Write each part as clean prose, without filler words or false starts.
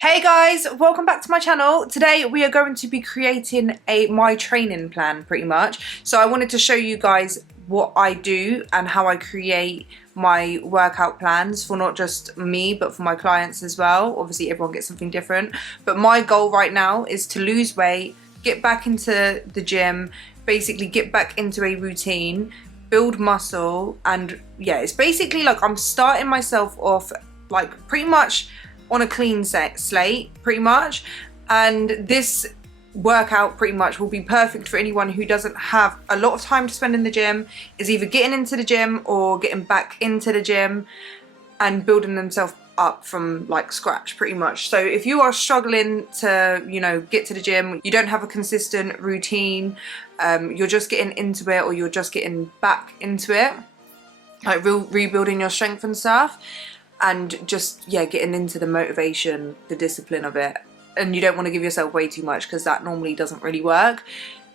Hey guys, welcome back to my channel. Today we are going to be creating my training plan pretty much. So I wanted to show you guys what I do and how I create my workout plans for not just me but for my clients as well. Obviously everyone gets something different, but my goal right now is to lose weight, get back into the gym, basically get back into a routine, build muscle, and yeah, it's basically like I'm starting myself off like pretty much on a clean slate pretty much, and this workout pretty much will be perfect for anyone who doesn't have a lot of time to spend in the gym, is either getting into the gym or getting back into the gym and building themselves up from like scratch pretty much. So if you are struggling to, you know, get to the gym, you don't have a consistent routine, you're just getting into it or you're just getting back into it, like rebuilding your strength and stuff, and just, yeah, getting into the motivation, the discipline of it, and you don't want to give yourself way too much because that normally doesn't really work,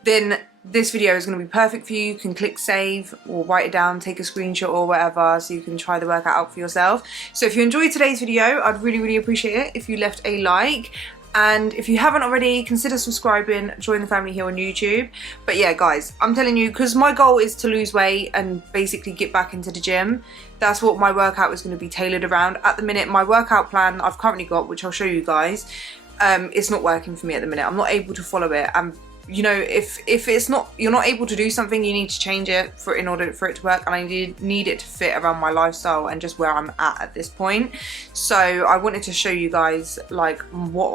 then this video is going to be perfect for you. You can click save or write it down, take a screenshot or whatever, so you can try the workout out for yourself. So if you enjoyed today's video, I'd really appreciate it if you left a like. And if you haven't already, consider subscribing, join the family here on YouTube. But yeah, guys, I'm telling you, because my goal is to lose weight and basically get back into the gym. That's what my workout is going to be tailored around. At the minute, my workout plan I've currently got, which I'll show you guys, it's not working for me at the minute. I'm not able to follow it. And you know, if it's not, you're not able to do something, you need to change it in order for it to work, and I need it to fit around my lifestyle and just where I'm at this point. So I wanted to show you guys like what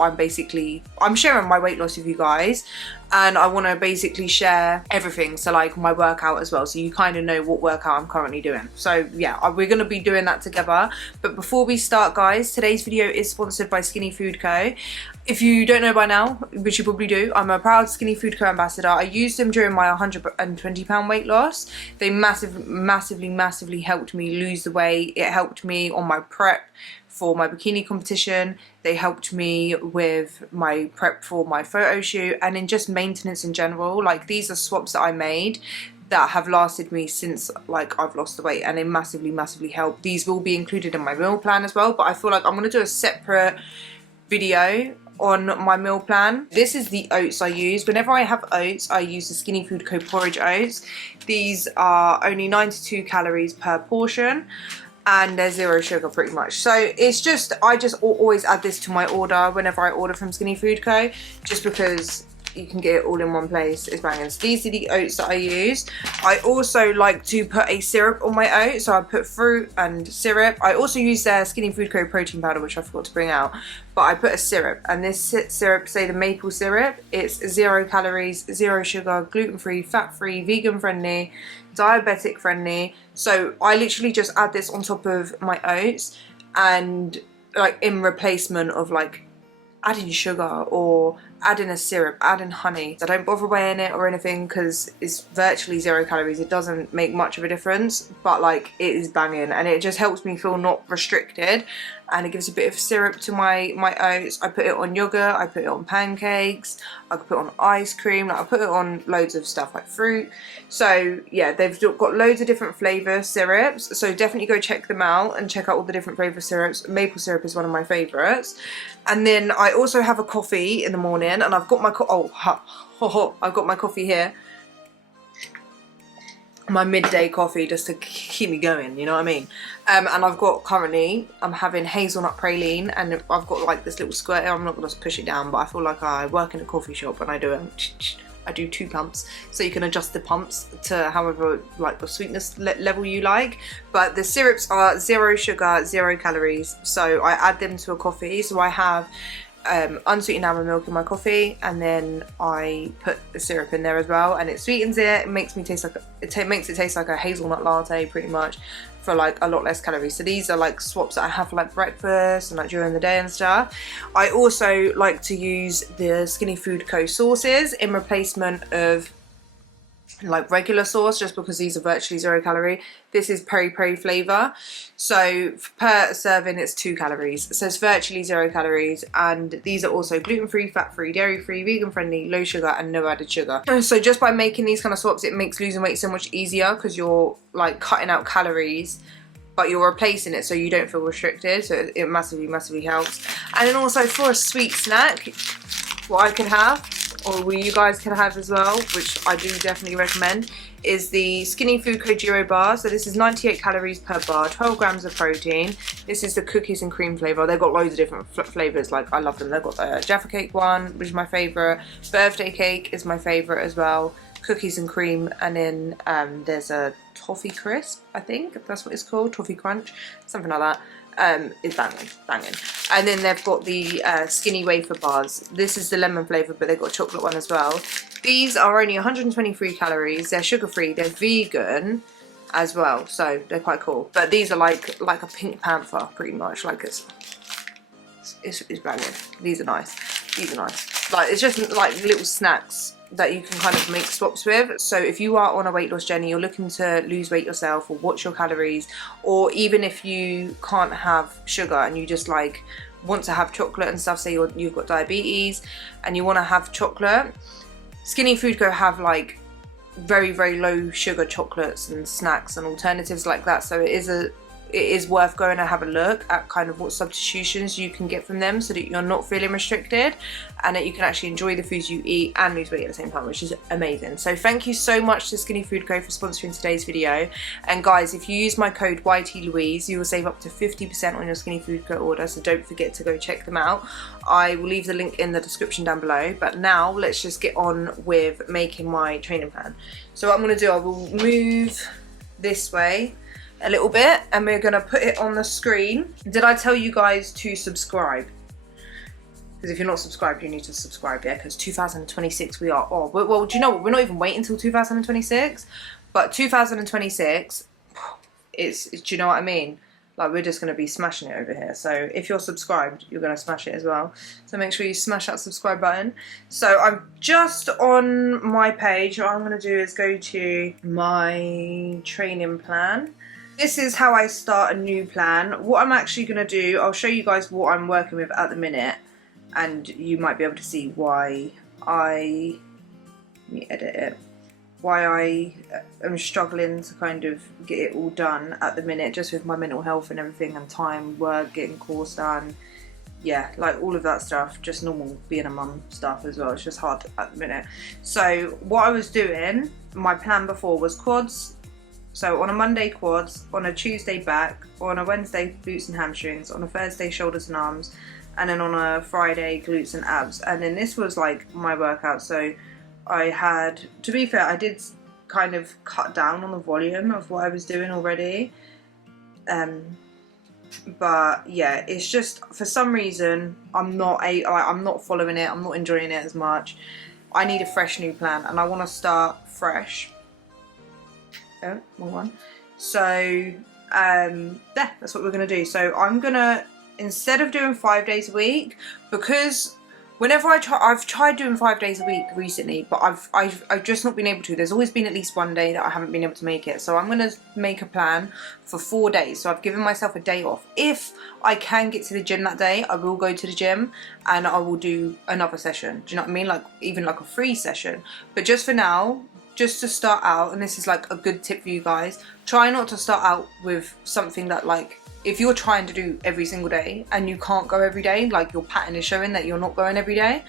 I'm sharing my weight loss with you guys, and I want to basically share everything, so like my workout as well, so you kind of know what workout I'm currently doing. So yeah, we're going to be doing that together. But before we start, guys, today's video is sponsored by Skinny Food Co. If you don't know by now, which you probably do, I'm a proud Skinny Food Co ambassador. I used them during my 120-pound weight loss. They massively helped me lose the weight. It helped me on my prep for my bikini competition. They helped me with my prep for my photo shoot, and in just maintenance in general. Like, these are swaps that I made that have lasted me since like I've lost the weight, and they massively help. These will be included in my meal plan as well, but I feel like I'm gonna do a separate video on my meal plan. This is the oats I use. Whenever I have oats, I use the Skinny Food Co porridge oats. These are only 92 calories per portion, and they're 0 sugar pretty much. So it's just, I just always add this to my order whenever I order from Skinny Food Co, just because you can get it all in one place. It's banging. So these are the oats that I use. I also like to put a syrup on my oats, so I put fruit and syrup. I also use their Skinny Food Co protein powder, which I forgot to bring out, but I put a syrup, and this syrup, say the maple syrup, it's 0 calories, 0 sugar, gluten-free, fat-free, vegan-friendly, diabetic-friendly. So I literally just add this on top of my oats, and like in replacement of like adding sugar or adding a syrup, adding honey. I don't bother weighing it or anything because it's virtually 0 calories. It doesn't make much of a difference, but like it is banging, and it just helps me feel not restricted, and it gives a bit of syrup to my oats. I put it on yogurt, I put it on pancakes, I could put it on ice cream, like I put it on loads of stuff like fruit. So yeah, they've got loads of different flavour syrups, so definitely go check them out and check out all the different flavour syrups. Maple syrup is one of my favourites. And then I also have a coffee in the morning, and I've got my I've got my coffee here, my midday coffee, just to keep me going, you know what I mean. And I've got, currently I'm having hazelnut praline, and I've got like this little squirt. I'm not gonna push it down, but I feel like I work in a coffee shop and I do 2 pumps, so you can adjust the pumps to however like the sweetness level you like. But the syrups are 0 sugar, 0 calories, so I add them to a coffee. So I have unsweetened almond milk in my coffee, and then I put the syrup in there as well, and it sweetens it. It makes me taste like makes it taste like a hazelnut latte pretty much, for like a lot less calories. So these are like swaps that I have for like breakfast and like during the day and stuff. I also like to use the Skinny Food Co sauces in replacement of like regular sauce, just because these are virtually 0 calorie. This is peri peri flavour, so per serving it's 2 calories, so it's virtually 0 calories. And these are also gluten-free, fat-free, dairy-free, vegan-friendly, low sugar, and no added sugar. So just by making these kind of swaps, it makes losing weight so much easier, because you're like cutting out calories but you're replacing it so you don't feel restricted, so it massively helps. And then also for a sweet snack, what I can have, or what you guys can have as well, which I do definitely recommend, is the Skinny Food Co Giro bar. So this is 98 calories per bar, 12 grams of protein. This is the cookies and cream flavour. They've got loads of different flavours, like I love them. They've got the Jaffa cake one, which is my favourite. Birthday cake is my favourite as well. Cookies and cream, and then there's a toffee crisp, I think that's what it's called, toffee crunch, something like that. It's banging. And then they've got the skinny wafer bars. This is the lemon flavour, but they've got a chocolate one as well. These are only 123 calories. They're sugar free. They're vegan as well, so they're quite cool. But these are like a Pink Panther, pretty much. Like it's banging. These are nice. These are nice. Like it's just like little snacks that you can kind of make swaps with. So if you are on a weight loss journey, you're looking to lose weight yourself or watch your calories, or even if you can't have sugar and you just like want to have chocolate and stuff, say you've got diabetes and you want to have chocolate, Skinny Food Co have like very low sugar chocolates and snacks and alternatives like that. So it is worth going to have a look at kind of what substitutions you can get from them, so that you're not feeling restricted and that you can actually enjoy the foods you eat and lose weight at the same time, which is amazing. So thank you so much to Skinny Food Co for sponsoring today's video. And guys, if you use my code YTLouise, you will save up to 50% on your Skinny Food Co order, so don't forget to go check them out. I will leave the link in the description down below. But now let's just get on with making my training plan. So what I'm going to do, I will move this way a little bit and we're gonna put it on the screen. Did I tell you guys to subscribe? Because if you're not subscribed, you need to subscribe, yeah, because 2026 we are, oh, well, do you know what, we're not even waiting until 2026, but 2026 is, do you know what I mean? Like, we're just going to be smashing it over here. So if you're subscribed, you're going to smash it as well. So make sure you smash that subscribe button. So I'm just on my page. What I'm going to do is go to my training plan. This is how I start a new plan. What I'm actually going to do, I'll show you guys what I'm working with at the minute, and you might be able to see why let me edit it, why I am struggling to kind of get it all done at the minute, just with my mental health and everything, and time, work, getting course done, yeah, like all of that stuff, just normal being a mum stuff as well. It's just hard at the minute. So what I was doing, my plan before was quads. So on a Monday quads, on a Tuesday back, on a Wednesday glutes and hamstrings, on a Thursday shoulders and arms, and then on a Friday glutes and abs. And then this was like my workout. So I had, to be fair, I did kind of cut down on the volume of what I was doing already. But yeah, it's just for some reason I'm not following it. I'm not enjoying it as much. I need a fresh new plan, and I want to start fresh. Oh, wrong one. So yeah, that's what we're gonna do. So I'm gonna, instead of doing 5 days a week, because whenever I've tried doing 5 days a week recently, but I've just not been able to. There's always been at least one day that I haven't been able to make it. So I'm gonna make a plan for 4 days. So I've given myself a day off. If I can get to the gym that day, I will go to the gym and I will do another session. Do you know what I mean? Like even like a free session. But just for now, just to start out, and this is like a good tip for you guys, try not to start out with something that, like, if you're trying to do every single day and you can't go every day, like your pattern is showing that you're not going every day,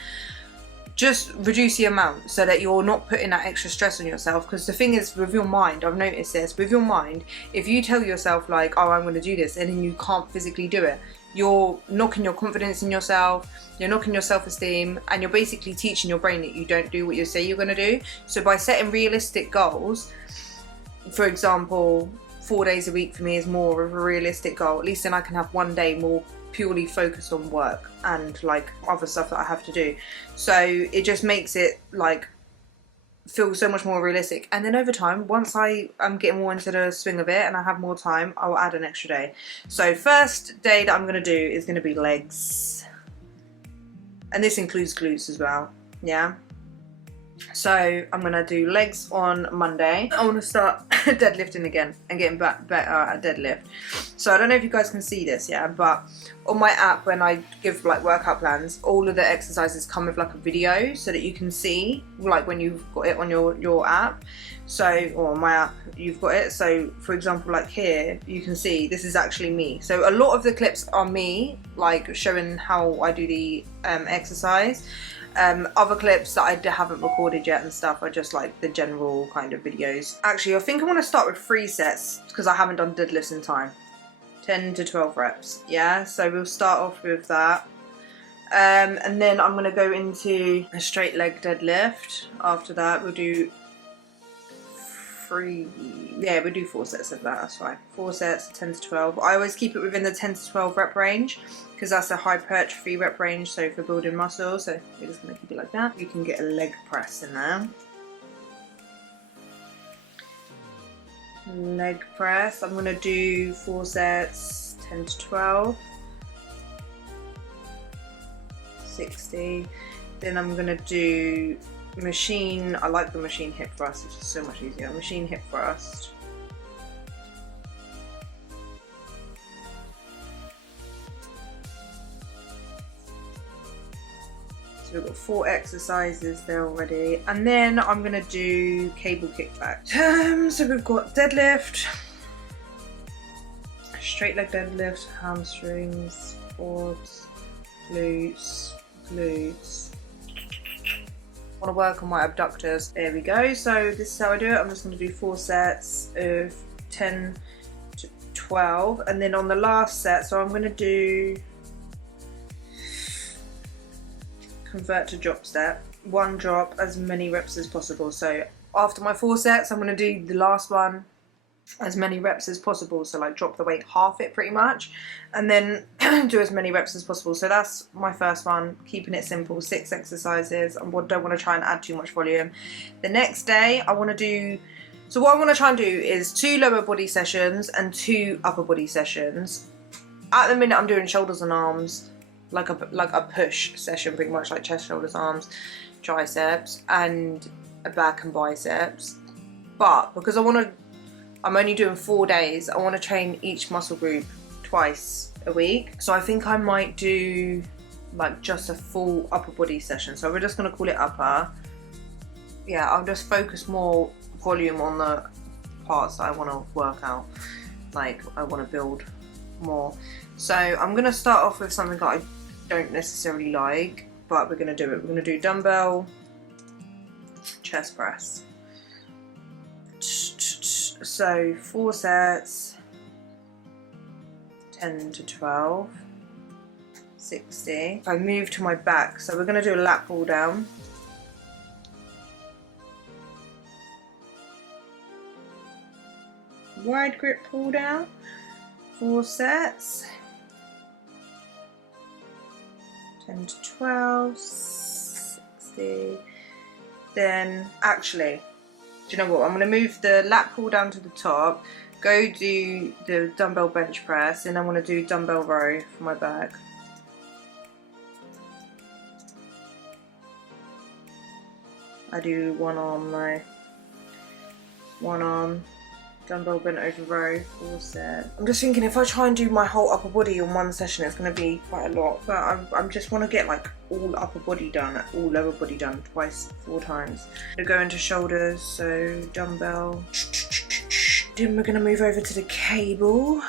just reduce the amount so that you're not putting that extra stress on yourself. Because the thing is, with your mind, I've noticed this, with your mind, if you tell yourself like, oh, I'm going to do this, and then you can't physically do it, you're knocking your confidence in yourself, you're knocking your self-esteem, and you're basically teaching your brain that you don't do what you say you're going to do. So by setting realistic goals, for example, 4 days a week for me is more of a realistic goal. At least then I can have one day more purely focused on work and like other stuff that I have to do. So it just makes it like feel so much more realistic. And then over time, once I'm getting more into the swing of it and I have more time, I'll add an extra day. So first day that I'm going to do is going to be legs, and this includes glutes as well, yeah. So I'm going to do legs on Monday. I want to start deadlifting again and getting better at deadlift. So I don't know if you guys can see this, yeah, but on my app, when I give like workout plans, all of the exercises come with like a video so that you can see, like when you've got it on your app. So, or my app, you've got it. So for example, like here, you can see this is actually me. So a lot of the clips are me, like showing how I do the exercise. Other clips that I haven't recorded yet and stuff are just like the general kind of videos. Actually, I think I want to start with 3 sets because I haven't done deadlifts in time. 10 to 12 reps, yeah? So we'll start off with that. And then I'm going to go into a straight leg deadlift. After that, we'll do 4 sets of that, that's fine. 4 sets, 10 to 12. I always keep it within the 10 to 12 rep range because that's a hypertrophy rep range, so for building muscle. So we're just going to keep it like that. You can get a leg press in there. Leg press, I'm going to do 4 sets, 10 to 12. 60. Then I'm going to do machine, I like the machine hip thrust, it's just so much easier. Machine hip thrust. So we've got 4 exercises there already. And then I'm going to do cable kickback. So we've got deadlift, straight leg deadlift, hamstrings, quads, glutes. I want to work on my abductors. There we go. So this is how I do it. I'm just going to do 4 sets of 10 to 12. And then on the last set, so I'm going to do convert to drop step. 1 drop, as many reps as possible. So after my 4 sets, I'm going to do the last one as many reps as possible. So like drop the weight, half it pretty much, and then do as many reps as possible. So that's my first one, keeping it simple, 6 exercises. I don't want to try and add too much volume. The next day I want to do, so what I want to try and do is 2 lower body sessions and 2 upper body sessions. At the minute I'm doing shoulders and arms, like a push session, pretty much like chest, shoulders, arms, triceps, and a back and biceps. But because I'm only doing 4 days, I want to train each muscle group twice a week. So I think I might do like just a full upper body session. So we're just going to call it upper. Yeah, I'll just focus more volume on the parts that I want to work out. Like I want to build more. So I'm going to start off with something that I don't necessarily like, but we're going to do it. We're going to do dumbbell chest press. So 4 sets, 10 to 12, 60. I move to my back, so we're going to do a lat pull down. Wide grip pull down, 4 sets, 10 to 12, 60. Then actually, do you know what? I'm going to move the lat pull down to the top, go do the dumbbell bench press, and I want to do dumbbell row for my back. I do 1 arm though. 1 arm, dumbbell bent over row, 4 sets. I'm just thinking if I try and do my whole upper body on 1 session, it's going to be quite a lot. But I just want to get like all upper body done, all lower body done twice, 4 times. We go into shoulders, so dumbbell. Then we're going to move over to the cable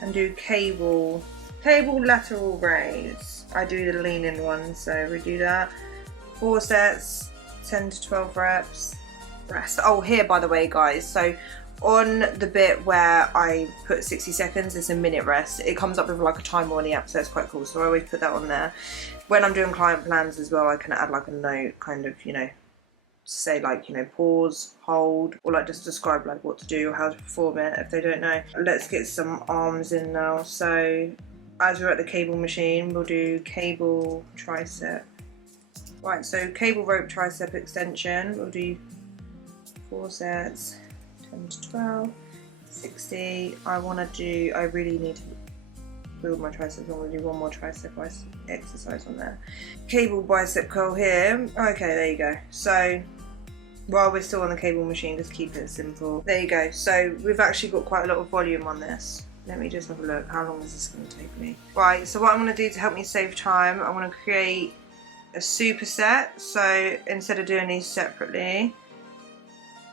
and do cable lateral raise. I do the lean-in one, so we do that. 4 sets, 10 to 12 reps. Rest. Oh, here by the way, guys. So on the bit where I put 60 seconds, it's a minute rest. It comes up with like a timer on the app, so it's quite cool. So I always put that on there. When I'm doing client plans as well, I can add like a note, kind of, you know, say like, you know, pause, hold, or like just describe like what to do or how to perform it if they don't know. Let's get some arms in now. So as we're at the cable machine, we'll do cable tricep. Right, so cable rope tricep extension, we'll do 4 sets, 10 to 12, 60. I really need to build my triceps. I'm going to do 1 more tricep exercise on there. Cable bicep curl here. Okay, there you go. So while we're still on the cable machine, just keep it simple. There you go. So we've actually got quite a lot of volume on this. Let me just have a look. How long is this going to take me? Right, so what I'm going to do to help me save time, I'm going to create a superset. So instead of doing these separately,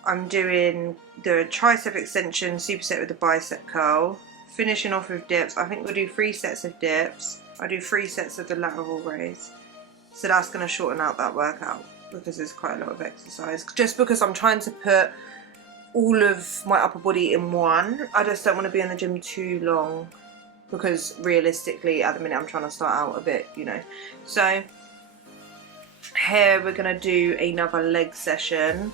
I'm doing the tricep extension superset with the bicep curl, finishing off with dips. I think we'll do 3 sets of dips. I'll do 3 sets of the lateral raise. So that's going to shorten out that workout because there's quite a lot of exercise. Just because I'm trying to put all of my upper body in one, I just don't want to be in the gym too long because realistically at the minute I'm trying to start out a bit, you know. So here we're going to do another leg session.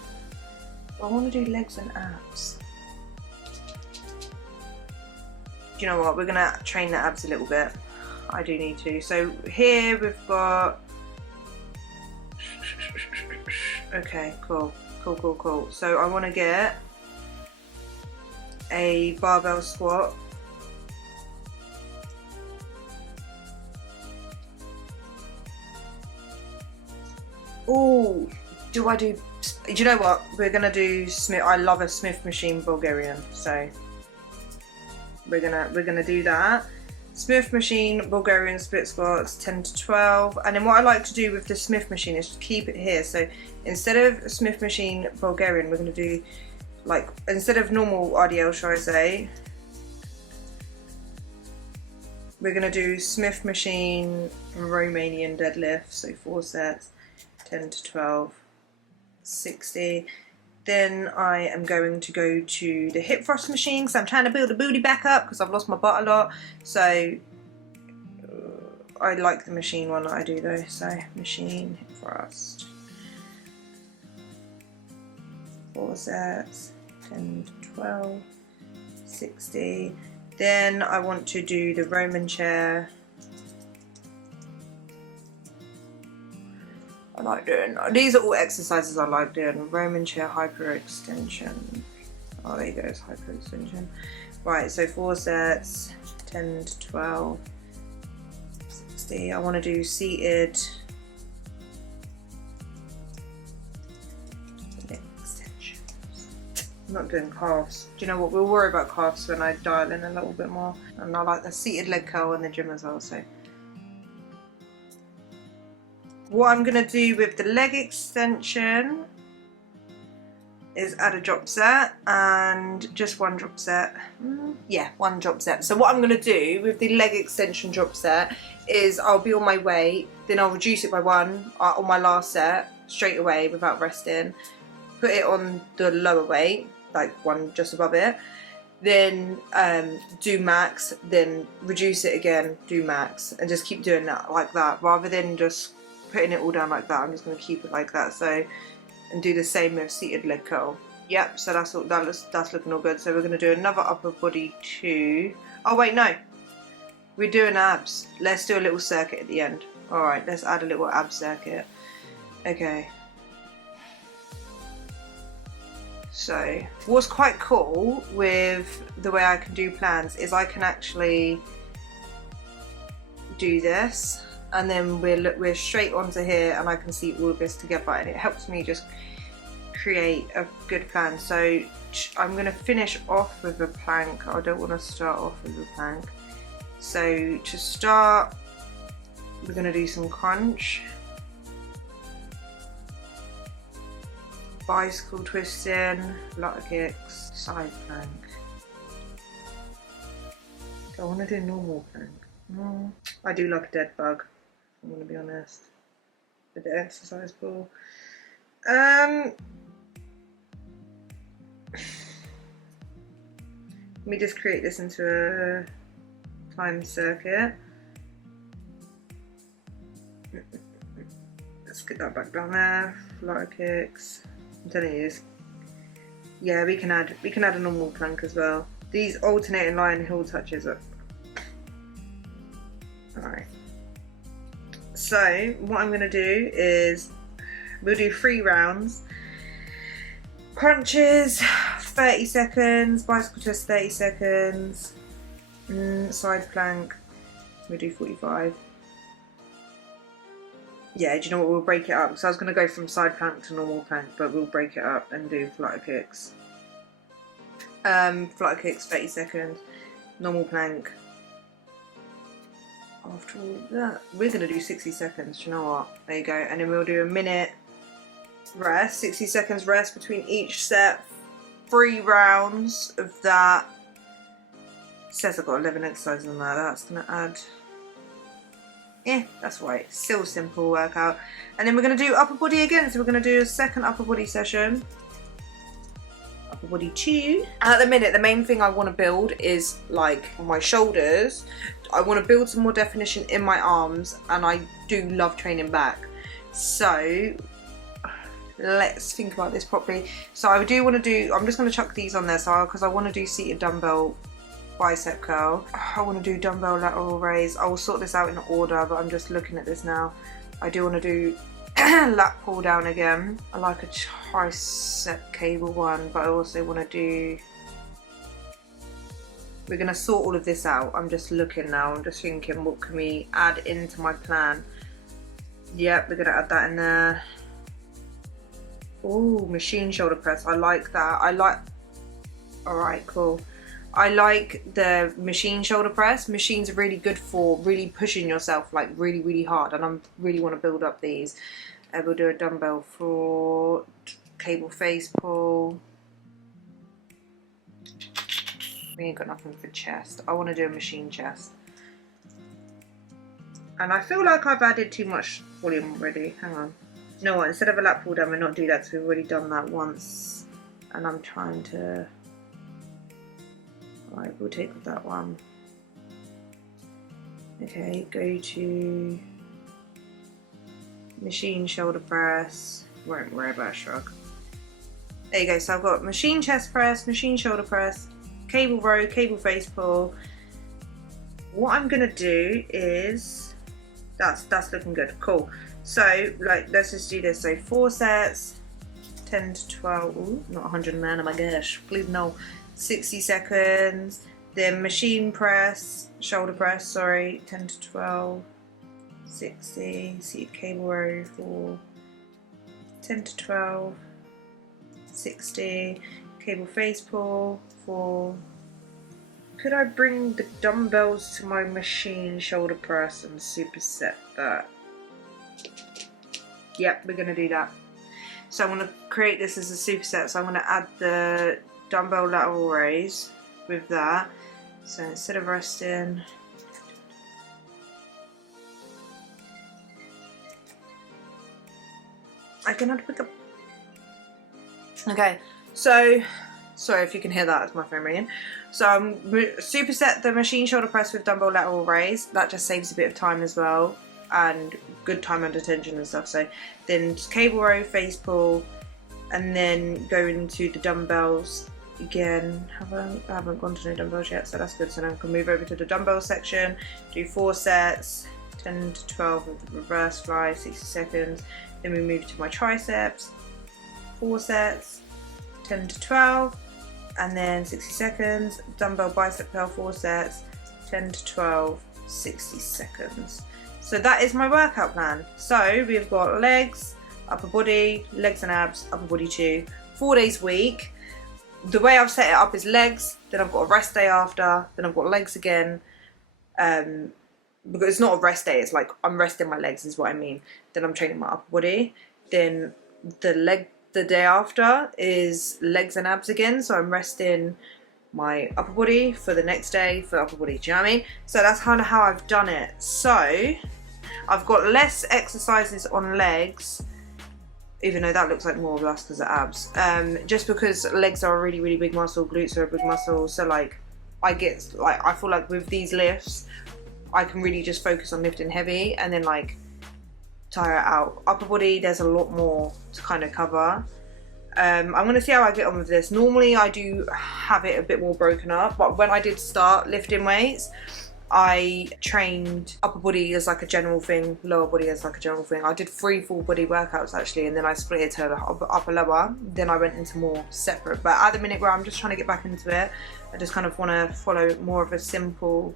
I want to do legs and abs. Do you know what? We're going to train the abs a little bit. I do need to. So here we've got... Okay, cool. Cool. So I want to get a barbell squat. Oh, do you know what? We're gonna do Smith. I love a Smith machine Bulgarian, so we're gonna do that. Smith machine Bulgarian split squats, 10 to 12. And then what I like to do with the Smith machine is to keep it here. So instead of Smith machine Bulgarian, we're gonna do, like, instead of normal RDL, shall I say, we're gonna do Smith machine Romanian deadlift. So 4 sets, 10 to 12. 60. Then I am going to go to the hip thrust machine because I'm trying to build the booty back up because I've lost my butt a lot. So I like the machine one that I do though. So machine hip thrust. 4 sets, 10 to 12, 60. Then I want to do the Roman chair. I like doing, these are all exercises I like doing. Roman chair hyperextension. Oh, there you go, it's hyperextension. Right, so 4 sets, 10 to 12, 60. I want to do seated extensions. I'm not doing calves. Do you know what? We'll worry about calves when I dial in a little bit more. And I like the seated leg curl in the gym as well, so. What I'm going to do with the leg extension is add a drop set and just 1 drop set. Yeah, 1 drop set. So what I'm going to do with the leg extension drop set is I'll be on my weight, then I'll reduce it by 1 on my last set straight away without resting. Put it on the lower weight, like 1 just above it. Then do max, then reduce it again, do max, and just keep doing that like that rather than just putting it all down like that. I'm just going to keep it like that. So, and do the same with seated leg curl. Yep, so that's looking all good. So we're going to do another upper body 2. Oh wait, no, we're doing abs. Let's do a little circuit at the end. All right, let's add a little ab circuit. Okay. So what's quite cool with the way I can do plans is I can actually do this. And then we're straight onto here and I can see all of this together and it helps me just create a good plan. So I'm going to finish off with a plank. I don't want to start off with a plank. So to start, we're going to do some crunch, bicycle twisting, flutter kicks, side plank. Do I want to do normal plank? No. I do like a dead bug, I'm going to be honest, with the exercise ball. Let me just create this into a time circuit. Let's get that back down there. Flutter kicks. I'm telling you this. Yeah, we can add a normal plank as well. These alternating line heel touches are. Alright. So what I'm gonna do is we'll do 3 rounds. Crunches, 30 seconds, bicycle twist 30 seconds, side plank, we'll do 45. Yeah, do you know what, we'll break it up. So I was going to go from side plank to normal plank, but we'll break it up and do flutter kicks. Flutter kicks 30 seconds, normal plank. After all that, we're going to do 60 seconds, do you know what? There you go. And then we'll do a minute rest, 60 seconds rest between each set, 3 rounds of that. It says I've got 11 exercises on that, that's going to add, yeah, that's right, still simple workout. And then we're going to do upper body again, so we're going to do a second upper body session. Upper body 2. At the minute, the main thing I want to build is like my shoulders. I want to build some more definition in my arms, and I do love training back. So let's think about this properly. So I do want to do, I'm just going to chuck these on there, so because I want to do seated dumbbell bicep curl. I want to do dumbbell lateral raise. I will sort this out in order, but I'm just looking at this now. I do want to do lat pull down again. I like a tricep cable one, but I also want to do, we're going to sort all of this out. I'm just looking now, I'm just thinking what can we add into my plan. Yep, we're going to add that in there. Oh, machine shoulder press, I like that. I like, alright, cool. I like the machine shoulder press. Machines are really good for really pushing yourself like really, really hard, and I really want to build up these. We'll do a dumbbell for cable face pull. We ain't got nothing for chest. I want to do a machine chest. And I feel like I've added too much volume already. Hang on. You know what? Instead of a lat pull down, we'll not do that because we've already done that once. And I'm trying to... Right, we'll take off that one. Okay, go to machine shoulder press. Won't worry about shrug. There you go. So I've got machine chest press, machine shoulder press, cable row, cable face pull. What I'm gonna do is that's looking good. Cool. So like let's just do this. So 4 sets, 10 to 12. Ooh, not 100 man. Oh my gosh, please no. 60 seconds. Then machine press, shoulder press. Sorry, 10 to 12. 60. Seated cable row for 10 to 12. 60. Cable face pull for. Could I bring the dumbbells to my machine shoulder press and superset that? Yep, we're going to do that. So I'm going to create this as a superset. So I'm going to add the dumbbell lateral raise with that. So instead of resting, I can have to pick up. Okay, so sorry if you can hear that, it's my phone ringing. So I'm superset the machine shoulder press with dumbbell lateral raise. That just saves a bit of time as well, and good time under tension and stuff. So then cable row, face pull, and then go into the dumbbells again. I haven't gone to no dumbbells yet, so that's good. So now I can move over to the dumbbell section, do 4 sets, 10 to 12 with the reverse fly, 60 seconds. Then we move to my triceps, 4 sets, 10 to 12, and then 60 seconds. Dumbbell bicep curl, 4 sets, 10 to 12, 60 seconds. So that is my workout plan. So we've got legs, upper body, legs and abs, upper body 2, 4 days a week. The way I've set it up is legs, then I've got a rest day after, then I've got legs again. Because it's not a rest day, it's like I'm resting my legs is what I mean. Then I'm training my upper body. Then the day after is legs and abs again, so I'm resting my upper body for the next day for upper body, do you know what I mean? So that's kind of how I've done it. So I've got less exercises on legs, even though that looks like more of us because of abs, just because legs are a really, really big muscle, glutes are a big muscle. So like I feel like with these lifts I can really just focus on lifting heavy and then like tire it out. Upper body, there's a lot more to kind of cover. I'm going to see how I get on with this. Normally I do have it a bit more broken up, but when I did start lifting weights, I trained upper body as like a general thing, lower body as like a general thing. I did 3 full body workouts actually, and then I split it to upper lower. Then I went into more separate. But at the minute where I'm just trying to get back into it, I just kind of want to follow more of a simple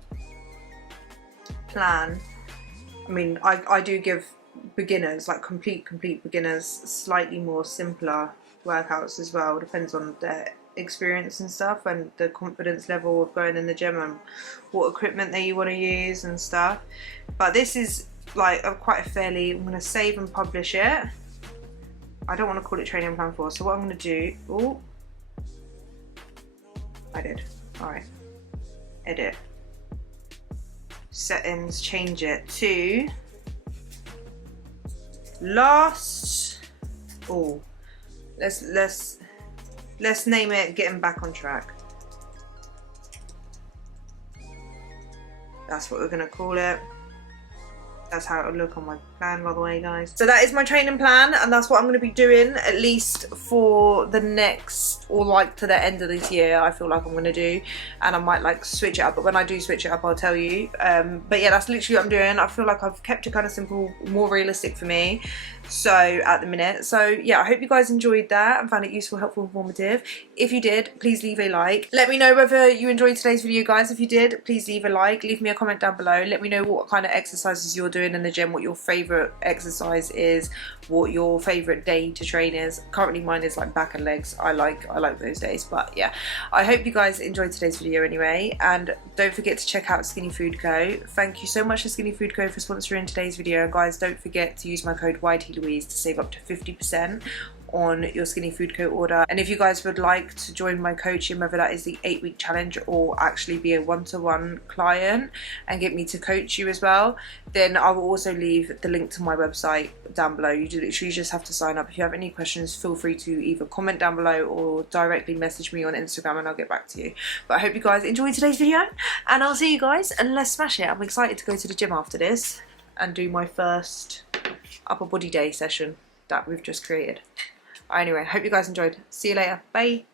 plan. I mean, I do give beginners, like complete beginners, slightly more simpler workouts as well. Depends on their experience and stuff, and the confidence level of going in the gym and what equipment that you want to use and stuff. But this is like quite a fairly, I'm going to save and publish it. I don't want to call it training plan 4, so what I'm going to do, oh, I did, alright, edit, settings, change it to last, oh, let's name it Getting Back on Track. That's what we're going to call it. That's how it'll look on my plan, by the way, guys. So that is my training plan, and that's what I'm going to be doing at least for the next, or like to the end of this year, I feel like I'm going to do. And I might like switch it up, but when I do switch it up, I'll tell you. But yeah, that's literally what I'm doing. I feel like I've kept it kind of simple, more realistic for me. So at the minute, so yeah, I hope you guys enjoyed that and found it useful, helpful, informative. If you did, please leave a like. Let me know whether you enjoyed today's video, guys. If you did, please leave a like, leave me a comment down below. Let me know what kind of exercises you're doing in the gym, what your favorite exercise is, what your favorite day to train is. Currently mine is like back and legs. I like those days. But yeah, I hope you guys enjoyed today's video anyway, and don't forget to check out Skinny Food Co. Thank you so much to Skinny Food Co for sponsoring today's video, and guys, don't forget to use my code YTLouise to save up to 50% on your Skinny Food Co order. And if you guys would like to join my coaching, whether that is the 8-week challenge or actually be a one-to-one client and get me to coach you as well, then I will also leave the link to my website down below. You literally just have to sign up. If you have any questions, feel free to either comment down below or directly message me on Instagram and I'll get back to you. But I hope you guys enjoyed today's video, and I'll see you guys, and let's smash it. I'm excited to go to the gym after this and do my first upper body day session that we've just created. Anyway, hope you guys enjoyed. See you later. Bye.